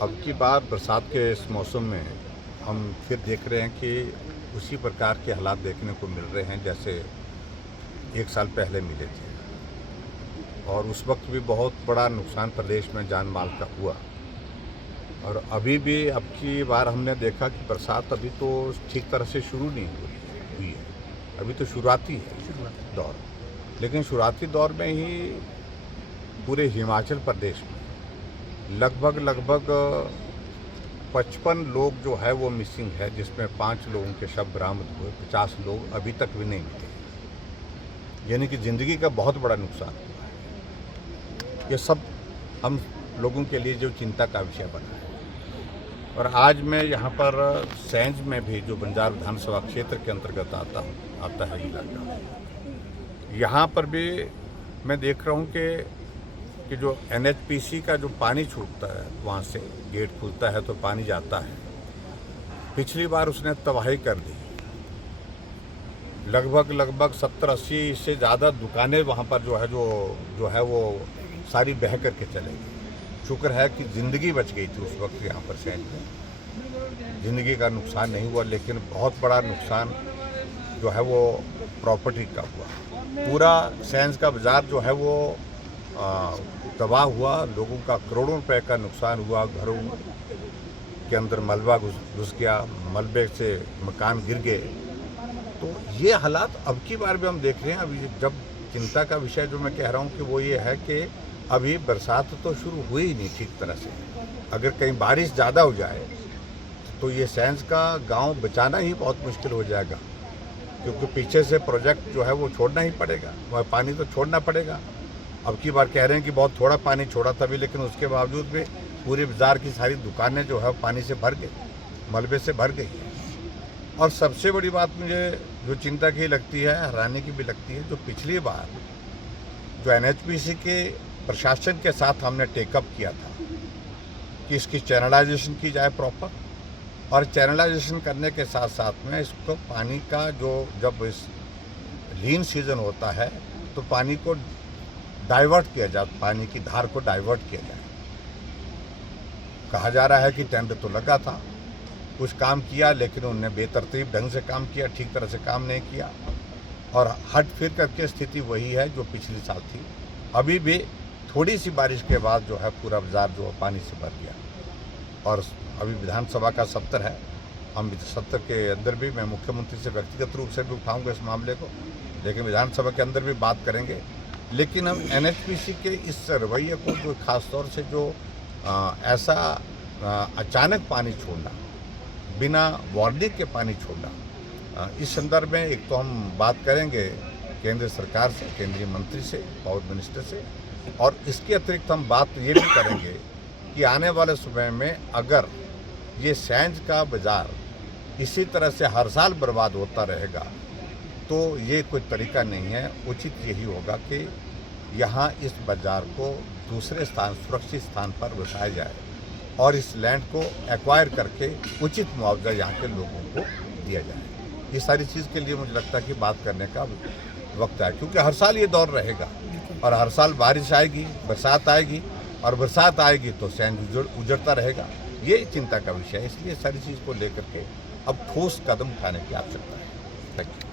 अब की बार बरसात के इस मौसम में हम फिर देख रहे हैं कि उसी प्रकार के हालात देखने को मिल रहे हैं जैसे एक साल पहले मिले थे। और उस वक्त भी बहुत बड़ा नुकसान प्रदेश में जान माल का हुआ। और अभी भी अब की बार हमने देखा कि बरसात अभी तो ठीक तरह से शुरू नहीं हुई है, अभी तो शुरुआती है दौर। लेकिन शुरुआती दौर में ही पूरे हिमाचल प्रदेश में लगभग 55 लोग जो है वो मिसिंग है, जिसमें 5 लोगों के शव बरामद हुए, 50 लोग अभी तक भी नहीं मिले। यानी कि ज़िंदगी का बहुत बड़ा नुकसान हुआ है। ये सब हम लोगों के लिए जो चिंता का विषय बना है। और आज मैं यहाँ पर सैंज में भी, जो बंजार विधानसभा क्षेत्र के अंतर्गत आता है इलाका, यहाँ पर भी मैं देख रहा हूँ कि जो NHPC का जो पानी छूटता है, वहाँ से गेट खुलता है तो पानी जाता है। पिछली बार उसने तबाही कर दी। लगभग 70-80 से ज़्यादा दुकानें वहाँ पर जो है वो सारी बह करके चले गई। शुक्र है कि ज़िंदगी बच गई थी उस वक्त यहाँ पर सैंज में। ज़िंदगी का नुकसान नहीं हुआ, लेकिन बहुत बड़ा नुकसान जो है वो प्रॉपर्टी का हुआ। पूरा सैंज का बाज़ार जो है वो तबाह हुआ। लोगों का करोड़ों रुपए का नुकसान हुआ। घरों के अंदर मलबा घुस गया, मलबे से मकान गिर गए। तो ये हालात अब की बार भी हम देख रहे हैं। अभी जब चिंता का विषय जो मैं कह रहा हूँ कि वो ये है कि अभी बरसात तो शुरू हुई ही नहीं ठीक तरह से। अगर कहीं बारिश ज़्यादा हो जाए तो ये सैंज का गांव बचाना ही बहुत मुश्किल हो जाएगा, क्योंकि पीछे से प्रोजेक्ट जो है वो छोड़ना ही पड़ेगा, वह पानी तो छोड़ना पड़ेगा। अब की बार कह रहे हैं कि बहुत थोड़ा पानी छोड़ा तभी, लेकिन उसके बावजूद भी पूरे बाज़ार की सारी दुकानें जो है पानी से भर गई, मलबे से भर गई। और सबसे बड़ी बात मुझे जो चिंता की लगती है, हैरानी की भी लगती है, जो पिछली बार जो NHPC के प्रशासन के साथ हमने टेकअप किया था कि इसकी चैनलाइजेशन की जाए प्रॉपर, और चैनलाइजेशन करने के साथ साथ में इसको पानी का जब इस लीन सीजन होता है तो पानी को डाइवर्ट किया जाए, पानी की धार को डाइवर्ट किया जाए। कहा जा रहा है कि टेंडर तो लगा था, कुछ काम किया, लेकिन उन्होंने बेतरतीब ढंग से काम किया, ठीक तरह से काम नहीं किया। और हट फिर करके स्थिति वही है जो पिछले साल थी। अभी भी थोड़ी सी बारिश के बाद जो है पूरा बाजार जो पानी से भर गया। और अभी विधानसभा का सत्र है, हम सत्र के अंदर भी मैं मुख्यमंत्री से व्यक्तिगत रूप से भी उठाऊंगा इस मामले को, लेकिन विधानसभा के अंदर भी बात करेंगे। लेकिन हम NHPC के इस रवैये को, जो खास तौर से जो ऐसा अचानक पानी छोड़ना, बिना वार्निंग के पानी छोड़ना, इस संदर्भ में एक तो हम बात करेंगे केंद्र सरकार से, केंद्रीय मंत्री से, पावर मिनिस्टर से। और इसके अतिरिक्त हम बात ये भी करेंगे कि आने वाले समय में अगर ये सैंज का बाज़ार इसी तरह से हर साल बर्बाद होता रहेगा तो ये कोई तरीका नहीं है। उचित यही होगा कि यहाँ इस बाज़ार को दूसरे स्थान, सुरक्षित स्थान पर बसाया जाए और इस लैंड को एक्वायर करके उचित मुआवजा यहाँ के लोगों को दिया जाए। ये सारी चीज़ के लिए मुझे लगता है कि बात करने का वक्त है, क्योंकि हर साल ये दौर रहेगा और हर साल बारिश आएगी, बरसात आएगी, और बरसात आएगी तो सैंज उजड़ता रहेगा। ये चिंता का विषय है। इसलिए सारी चीज़ को लेकर के अब ठोस कदम उठाने की आवश्यकता है। Thank you.